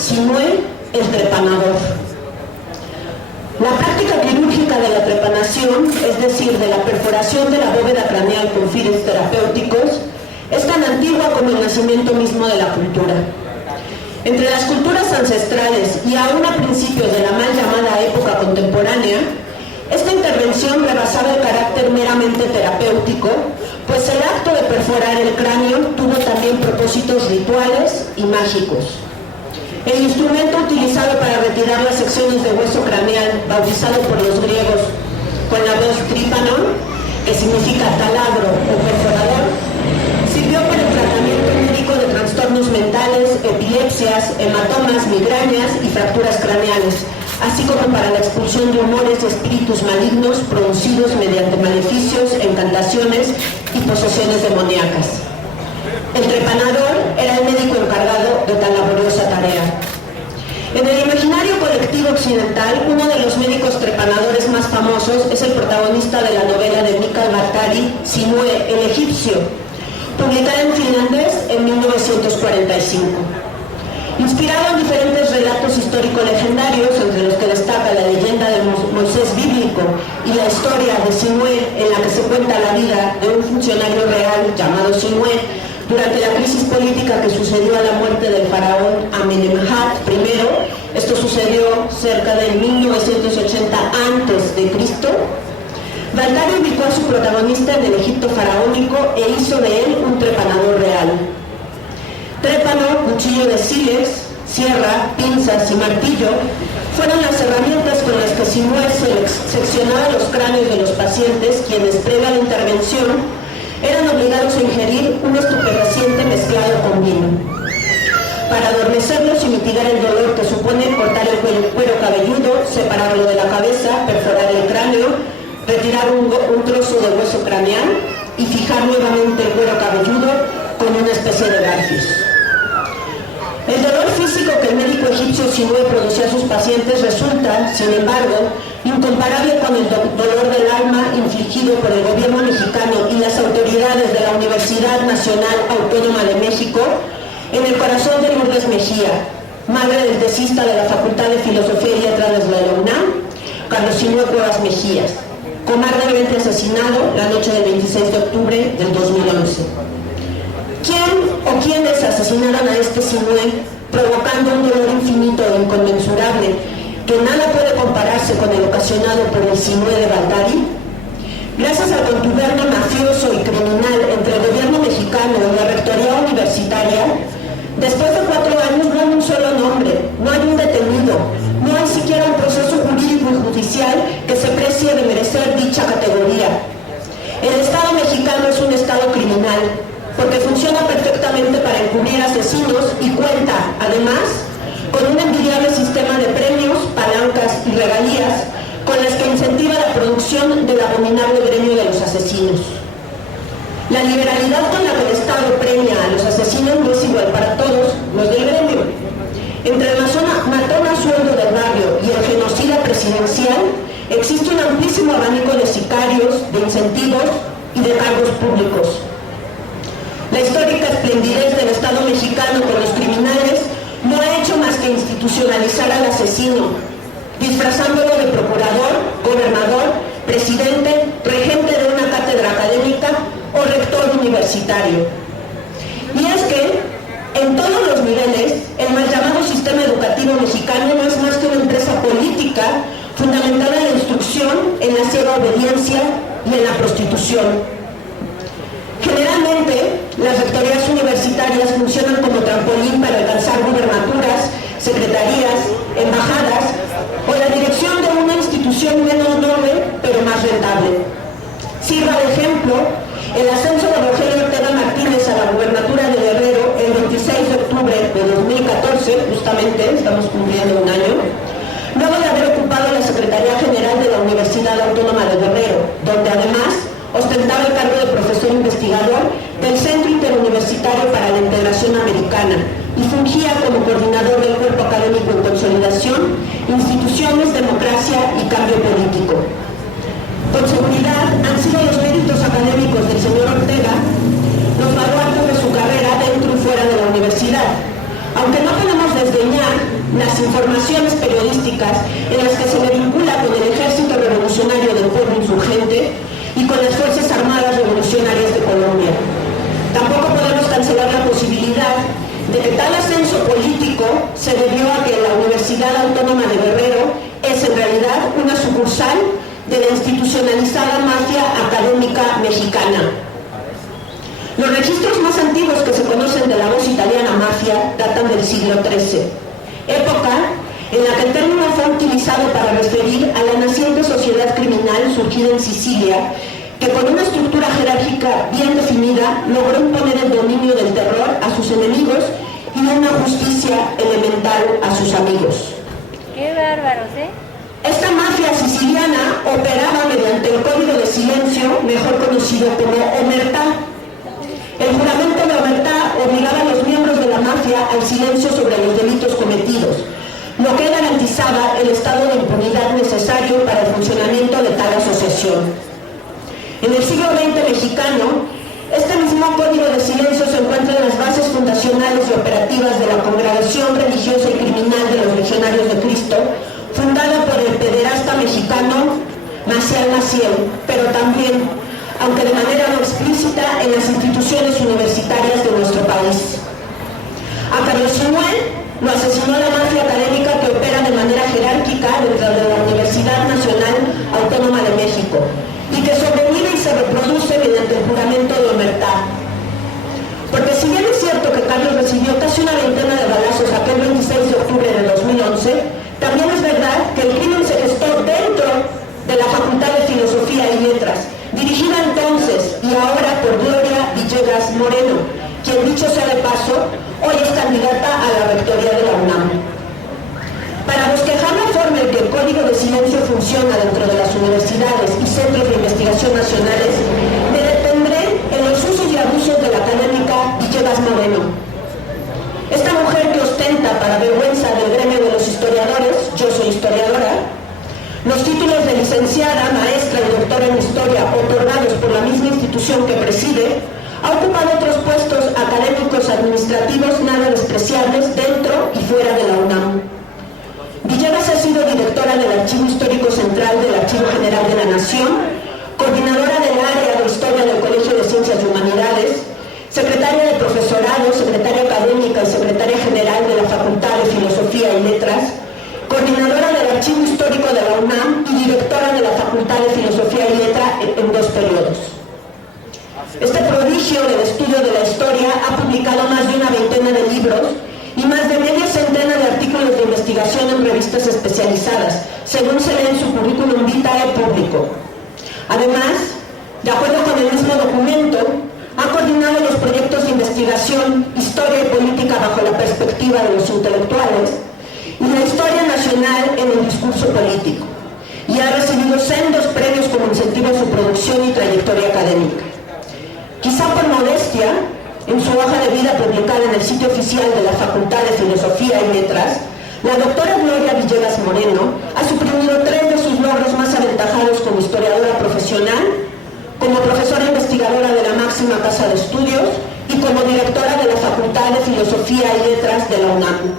Sinué, el trepanador. La práctica quirúrgica de la trepanación, es decir, de la perforación de la bóveda craneal con fines terapéuticos, es tan antigua como el nacimiento mismo de la cultura. Entre las culturas ancestrales y aún a principios de la mal llamada época contemporánea, esta intervención rebasaba el carácter meramente terapéutico, pues el acto de perforar el cráneo tuvo también propósitos rituales y mágicos. El instrumento utilizado para retirar las secciones de hueso craneal, bautizado por los griegos con la voz trípanon, que significa taladro o perforador, sirvió para el tratamiento médico de trastornos mentales, epilepsias, hematomas, migrañas y fracturas craneales, así como para la expulsión de humores y espíritus malignos producidos mediante maleficios, encantaciones y posesiones demoníacas. El trepanador era el médico encargado de tan laboriosa tarea. En el imaginario colectivo occidental, uno de los médicos trepanadores más famosos es el protagonista de la novela de Mikael Bartari, Sinué, el egipcio, publicada en finlandés en 1945. Inspirado en diferentes relatos histórico-legendarios, entre los que destaca la leyenda de Moisés bíblico y la historia de Sinué, en la que se cuenta la vida de un funcionario real llamado Sinué, durante la crisis política que sucedió a la muerte del faraón Amenemhat I, esto sucedió cerca de 1980 a.C., Bartari ubicó a su protagonista en el Egipto faraónico e hizo de él un trepanador real. Trépano, cuchillo de sílex, sierra, pinzas y martillo fueron las herramientas con las que Sinué seccionaba los cráneos de los pacientes, quienes, previa a la intervención, eran obligados a ingerir un estupefaciente mezclado con vino. Para adormecerlos y mitigar el dolor que supone cortar el cuero cabelludo, separarlo de la cabeza, perforar el cráneo, retirar un trozo de hueso craneal y fijar nuevamente el cuero cabelludo con una especie de garfios. El dolor físico que el médico egipcio Sinué producía a sus pacientes resulta, sin embargo, incomparable con el dolor del alma infligido por el gobierno mexicano y las autoridades de la Universidad Nacional Autónoma de México en el corazón de Lourdes Mejía, madre del tesista de la Facultad de Filosofía y Letras de la UNAM, Carlos Sinué Cuevas Mejías, cobardemente asesinado la noche del 26 de octubre del 2011. ¿Quién o quiénes asesinaron a este Sinué, provocando un dolor infinito e inconmensurable que nada puede compararse con el ocasionado por el Sinué de Bartari? Gracias al contubernio mafioso y criminal entre el gobierno mexicano y la rectoría universitaria, después de 4 años no hay un solo nombre, no hay un detenido, no hay siquiera un proceso jurídico y judicial que se precie de merecer dicha categoría. El Estado mexicano es un Estado criminal, porque funciona perfectamente para encubrir asesinos y cuenta, además, con un envidiable sistema de premios, palancas y regalías con las que incentiva la producción del abominable gremio de los asesinos. La liberalidad con la que el Estado premia a los asesinos no es igual para todos los del gremio. Entre el matón a sueldo del barrio y el genocida presidencial existe un amplísimo abanico de sicarios, de incentivos y de cargos públicos. La histórica esplendidez del Estado mexicano con los criminales no ha hecho más que institucionalizar al asesino, disfrazándolo de procurador, gobernador, presidente, regente de una cátedra académica o rector universitario. Y es que, en todos los niveles, el mal llamado sistema educativo mexicano no es más que una empresa política fundamentada en la instrucción, en la ciega obediencia y en la prostitución. Generalmente, las rectorías universitarias funcionan como trampolín para alcanzar gubernaturas, secretarías, embajadas o la dirección de una institución menos noble pero más rentable. Sirva de ejemplo el ascenso de Rogelio Ortega Martínez a la gubernatura de Guerrero el 26 de octubre de 2014, justamente, estamos cumpliendo un año, luego de haber ocupado la Secretaría General de la Universidad Autónoma de Guerrero, donde además ostentaba el cargo de profesor investigador del Centro Interuniversitario para la Integración Americana y fungía como coordinador del Cuerpo Académico en Consolidación, Instituciones, Democracia y Cambio Político. Con seguridad han sido los méritos académicos del señor Ortega los baluartes de su carrera dentro y fuera de la universidad, aunque no podemos desdeñar cuestionar las informaciones periodísticas en las que se le vincula con el ejército revolucionario del pueblo insurgente y con las Fuerzas Armadas Revolucionarias de Colombia. Tampoco podemos cancelar la posibilidad de que tal ascenso político se debió a que la Universidad Autónoma de Guerrero es en realidad una sucursal de la institucionalizada mafia académica mexicana. Los registros más antiguos que se conocen de la voz italiana mafia datan del siglo XIII, época en la que el término fue utilizado para referir a la naciente sociedad criminal surgida en Sicilia, que con una estructura jerárquica bien definida logró imponer el dominio del terror a sus enemigos y una justicia elemental a sus amigos. ¡Qué bárbaros, eh! Esta mafia siciliana operaba mediante el Código de Silencio, mejor conocido como omertà. El juramento de omertà obligaba a los miembros de la mafia al silencio sobre los delitos cometidos, lo que garantizaba el estado de impunidad necesario para el funcionamiento de tal asociación. En el siglo XX mexicano, este mismo Código de Silencio se encuentra en las bases fundacionales y operativas de la Congregación Religiosa y Criminal de los Legionarios de Cristo, fundada por el pederasta mexicano Maciel Maciel, pero también, aunque de manera no explícita, en las instituciones universitarias de nuestro país. A Carlos Sinué lo asesinó la mafia académica que opera de manera jerárquica dentro de la Universidad Nacional Autónoma de México y que sobrevive y se reproduce mediante el juramento de omertà. Porque si bien es cierto que Carlos recibió casi una veintena de balazos aquel 26 de octubre de 2011, también es verdad que el crimen se gestó dentro de la Facultad de Filosofía y Letras, dirigida entonces y ahora por Gloria Villegas Moreno, quien, dicho sea de paso, hoy es candidata a la rectoría de la UNAM. Para bosquejar la forma en que el Código de Silencio funciona dentro de las universidades y centros de investigación nacionales, me detendré en los usos y abusos de la académica Villegas Moreno. Esta mujer que ostenta, para vergüenza del gremio de los historiadores, yo soy historiadora, los títulos de licenciada, maestra y doctora en historia otorgados por la misma institución que preside, ha ocupado otros puestos académicos administrativos nada despreciables dentro y fuera de la UNAM. Villegas ha sido directora del Archivo Histórico Central del Archivo General de la Nación, coordinadora del área de Historia del Colegio de Ciencias y Humanidades, secretaria de Profesorado, secretaria académica y secretaria general de la Facultad de Filosofía y Letras, coordinadora del Archivo Histórico de la UNAM y directora de la Facultad de Filosofía y Letras en 2 periodos. Este prodigio del estudio de la historia ha publicado más de una veintena de libros y más de media centena de artículos de investigación en revistas especializadas, según se lee en su currículum vitae público. Además, de acuerdo con el mismo documento, ha coordinado los proyectos de investigación, historia y política bajo la perspectiva de los intelectuales y la historia nacional en el discurso político, y ha recibido sendos premios como incentivo a su producción y trayectoria académica. Quizá por modestia, en su hoja de vida publicada en el sitio oficial de la Facultad de Filosofía y Letras, la doctora Gloria Villegas Moreno ha suprimido 3 de sus logros más aventajados como historiadora profesional, como profesora investigadora de la máxima casa de estudios y como directora de la Facultad de Filosofía y Letras de la UNAM.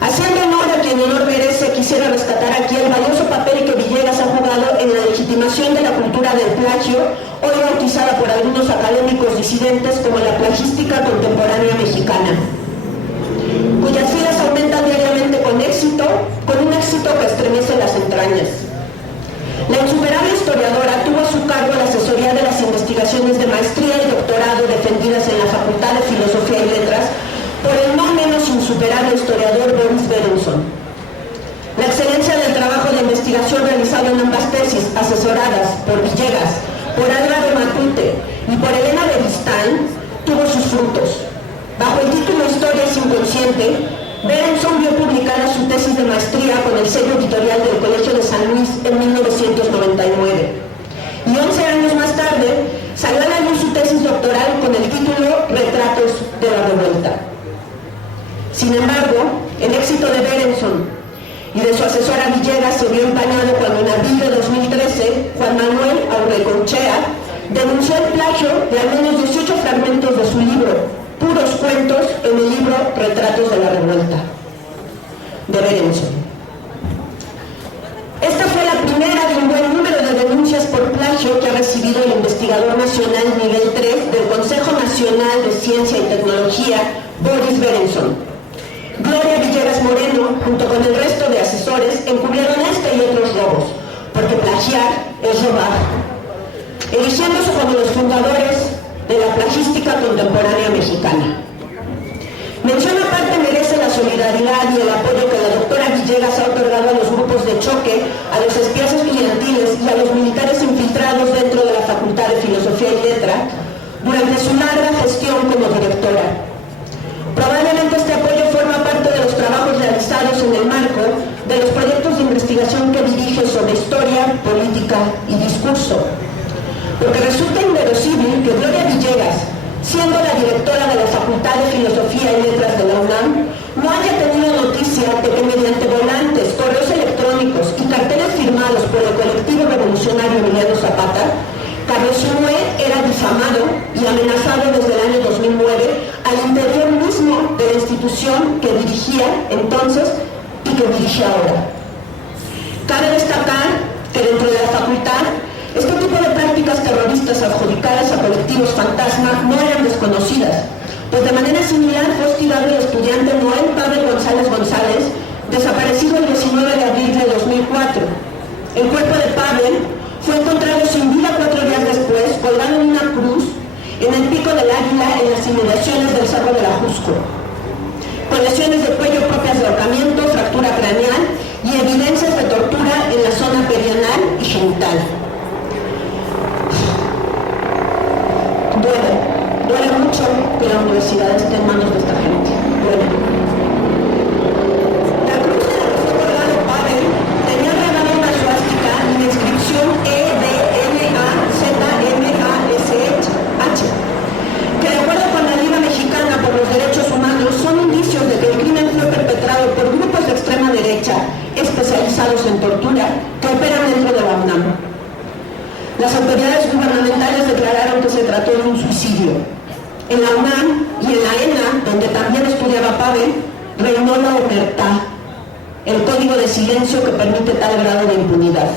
Haciendo honor a quien honor merece, quisiera rescatar aquí el valioso papel que Villegas ha jugado en la legitimación de la cultura del plagio, hoy bautizada por algunos académicos disidentes como la plagística contemporánea mexicana, cuyas filas aumentan diariamente con un éxito que estremece las entrañas. La insuperable historiadora tuvo a su cargo la asesoría de las investigaciones de maestría y doctorado defendidas en la Facultad de Filosofía y Letras por el no menos insuperable historiador Boris Berenson. La excelencia del trabajo de investigación realizado en ambas tesis, asesoradas por Villegas, por Álvaro Matute y por Elena Beristain, tuvo sus frutos. Bajo el título Historias Inconsciente, Berenson vio publicada su tesis de maestría con el sello editorial del Colegio de San Luis en 1999. Y 11 años más tarde, salió a la luz su tesis doctoral con el título Retratos de la Revuelta. Sin embargo, el éxito de Berenson y de su asesora Villegas se vio empañado cuando en abril de 2013, Juan Manuel Aurrecoechea denunció el plagio de al menos 18 fragmentos de su libro, Puros Cuentos, en el libro Retratos de la Revuelta. plagio que ha recibido el investigador nacional nivel 3 del Consejo Nacional de Ciencia y Tecnología, Boris Berenson. Gloria Villegas Moreno, junto con el resto de asesores, encubrieron este y otros robos, porque plagiar es robar, erigiéndose como los fundadores de la plagística contemporánea mexicana. Mención aparte merece la solidaridad y el apoyo que la doctora Villegas ha otorgado a los grupos de choque, a los espías estudiantiles y a los militares infiltrados dentro de la Facultad de Filosofía y Letra durante su larga gestión como directora. Probablemente este apoyo forma parte de los trabajos realizados en el marco de los proyectos de investigación que dirige sobre historia, política y discurso. Porque resulta inverosímil que Gloria Villegas, siendo la directora de la Facultad de Filosofía y Letras de la UNAM, no haya tenido noticia de que mediante volantes, correos electrónicos y carteles firmados por el colectivo revolucionario Emiliano Zapata, Carlos Sinué era difamado y amenazado desde el año 2009 al interior mismo de la institución que dirigía entonces y que dirige ahora. Cabe destacar que dentro de la facultad este tipo de prácticas terroristas adjudicadas a colectivos fantasma no eran desconocidas, pues de manera similar fue hostigado el estudiante Noel Pavel González González, desaparecido el 19 de abril de 2004. El cuerpo de Pavel fue encontrado sin vida 4 días después, colgado en una cruz en el Pico del Águila en las inmediaciones del Cerro de la Jusco, con lesiones de cuello propias de ahorcamiento, fractura craneal y evidencias de tortura en la zona perianal y genital. Duele mucho que la universidad esté en manos de esta gente. Duele. La cruz en la que fue colgado Pavel tenía grabada una suástica y la inscripción EDNAZMASH, que de acuerdo con la Liga Mexicana por los Derechos Humanos son indicios de que el crimen fue perpetrado por grupos de extrema derecha especializados en tortura que operan dentro de la UNAM. Las autoridades gubernamentales declararon que se trató de un suicidio. En la UNAM y en la ENA, donde también estudiaba Pavel, reinó la omertá, el código de silencio que permite tal grado de impunidad.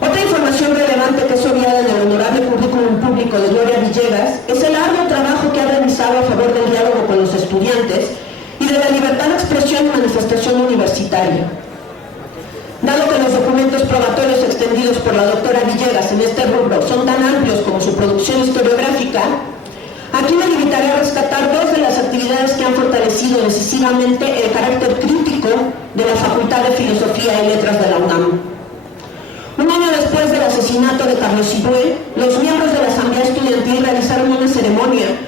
Otra información relevante que es obviada en el honorable currículum público de Gloria Villegas es el arduo trabajo que ha realizado a favor del diálogo con los estudiantes y de la libertad de expresión y manifestación universitaria. Dado que los documentos probatorios extendidos por la doctora Villegas en este rubro son tan amplios como su producción historiográfica, aquí me limitaré a rescatar 2 de las actividades que han fortalecido decisivamente el carácter crítico de la Facultad de Filosofía y Letras de la UNAM. Un año después del asesinato de Carlos Sinué, los miembros de la Asamblea Estudiantil realizaron una ceremonia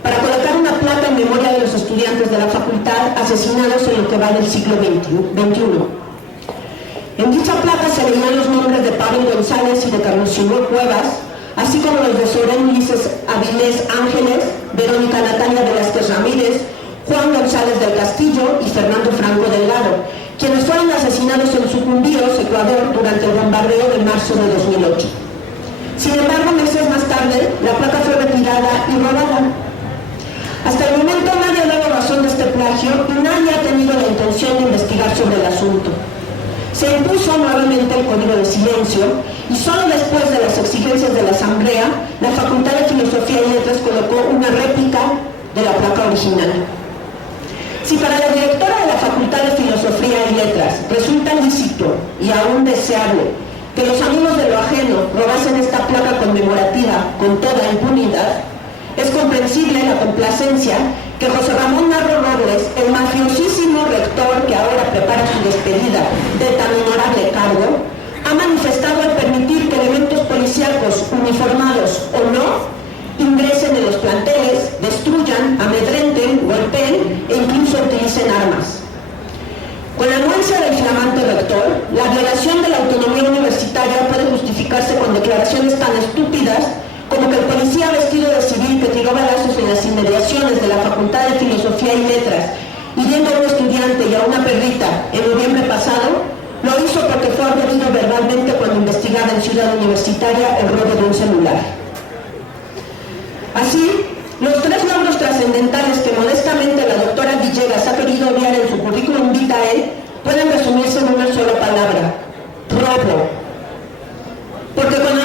para colocar una placa en memoria de los estudiantes de la facultad asesinados en lo que va del siglo XXI. En dicha placa se leían los nombres de Pavel González y de Carlos Sinué Cuevas, así como los de Soren Ulises Avilés Ángeles, Verónica Natalia Velázquez Ramírez, Juan González del Castillo y Fernando Franco Delgado, quienes fueron asesinados en Sucumbíos, Ecuador, durante el bombardeo de marzo de 2008. Sin embargo, meses más tarde, la placa fue retirada y robada. Hasta el momento nadie ha dado razón de este plagio y nadie ha tenido la intención de investigar sobre el asunto. Se impuso nuevamente el código de silencio y solo después de las exigencias de la Asamblea, la Facultad de Filosofía y Letras colocó una réplica de la placa original. Si para la directora de la Facultad de Filosofía y Letras resulta lícito y aún deseable que los amigos de lo ajeno robasen esta placa conmemorativa con toda impunidad, es comprensible la complacencia que José Ramón Narro Robles, el mafiosísimo rector que ahora prepara su despedida de tan honorable cargo, ha manifestado al permitir que elementos policíacos uniformados o no ingresen en los planteles, destruyan, amedrenten, golpeen e incluso utilicen armas. Con la anuencia del flamante rector, la violación de la autonomía universitaria puede justificarse con declaraciones tan estúpidas como que el policía vestido de civil que tiró balazos en las inmediaciones de la Facultad de Filosofía y Letras, hiriendo a un estudiante y a una perrita en noviembre pasado, lo hizo porque fue agredido verbalmente cuando investigaba en Ciudad Universitaria el robo de un celular. Así, los 3 logros trascendentales que modestamente la doctora Villegas ha querido obviar en su currículum vitae pueden resumirse en una sola palabra: robo. Porque con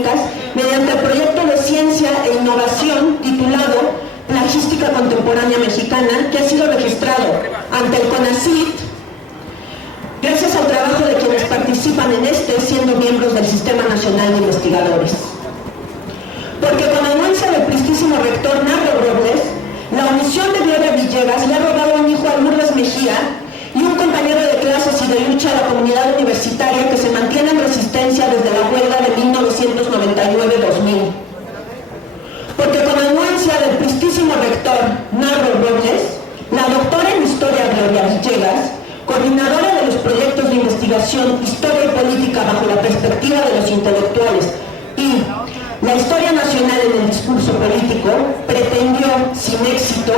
académicas mediante el proyecto de ciencia e innovación titulado Plagística Contemporánea Mexicana, que ha sido registrado ante el CONACYT gracias al trabajo de quienes participan en este, siendo miembros del Sistema Nacional de Investigadores. Porque con anuencia del prestígimo rector Narro Robles, la omisión de Gloria Villegas le ha robado un hijo a Lourdes Mejía y un compañero de clases y de lucha a la comunidad universitaria que se mantiene en resistencia desde la huelga de 1999-2000. Porque con anuencia del prestígimo rector Narro Robles, la doctora en Historia Gloria Villegas, coordinadora de los proyectos de investigación Historia y Política bajo la perspectiva de los intelectuales y la Historia Nacional en el discurso político, pretendió, sin éxito,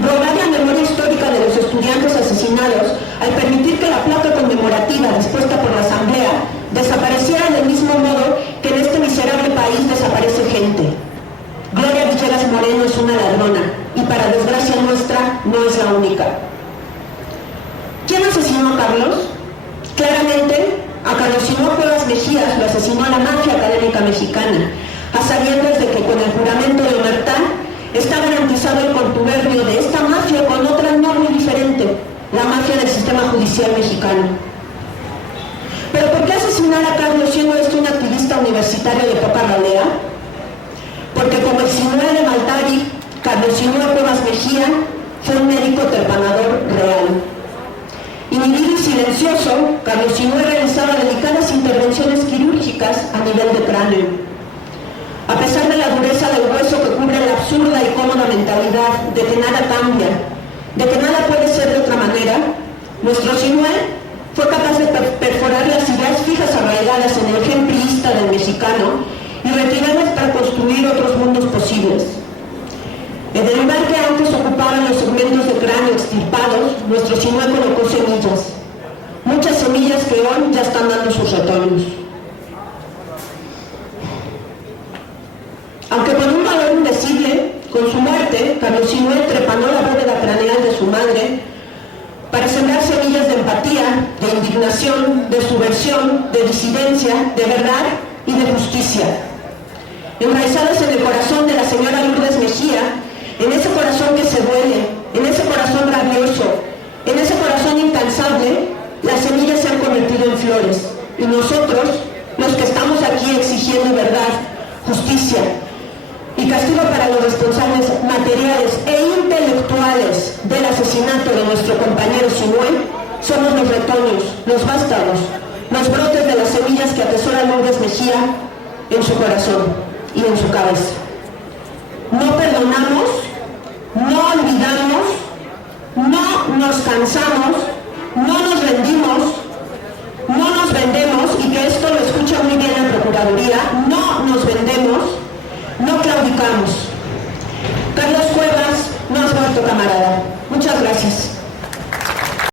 robar la memoria histórica de los estudiantes asesinados al permitir que la placa conmemorativa dispuesta por la Asamblea desapareciera del mismo modo que en este miserable país desaparece gente. Gloria Villegas Moreno es una ladrona y para desgracia nuestra no es la única. ¿Quién asesinó a Carlos? Claramente, a Carlos Simón Cuevas Mejías lo asesinó la mafia académica mexicana, a sabiendas de que con el juramento de Omertá está garantizado el contubernio de esta mafia con otra no muy diferente, la mafia del sistema judicial mexicano. ¿Pero por qué asesinar a Carlos siendo este un activista universitario de poca ralea? Porque como el Sinué de Maltari, Carlos Sinué Cuevas Mejía fue un médico trepanador real. Inhibido y silencioso, Carlos Sinué realizaba delicadas intervenciones quirúrgicas a nivel de cráneo. A pesar de la dureza del hueso que cubre la absurda y cómoda mentalidad de que nada cambia, de que nada puede ser de otra manera, nuestro Sinué fue capaz de perforar las ideas fijas arraigadas en el gen priista del mexicano y retirarlas para construir otros mundos posibles. En el lugar que antes ocupaban los segmentos de cráneo extirpados, nuestro Sinué colocó semillas. Muchas semillas que hoy ya están dando sus retoños. Aunque con un valor indecible, con su muerte, Carlos Sinué trepanó la bóveda craneal de su madre para sembrar semillas de empatía, de indignación, de subversión, de disidencia, de verdad y de justicia. Enraizadas en el corazón de la señora Lourdes Mejía, en ese corazón que se duele, en ese corazón rabioso, en ese corazón incansable, las semillas se han convertido en flores. Y nosotros, los que estamos aquí exigiendo verdad, justicia y castigo para los responsables materiales e intelectuales del asesinato de nuestro compañero Sinué, somos los retoños, los vástagos, los brotes de las semillas que atesora Lourdes Mejía en su corazón y en su cabeza. No perdonamos, no olvidamos, no nos cansamos, no nos rendimos, no nos vendemos, y que esto lo escucha muy bien la Procuraduría, no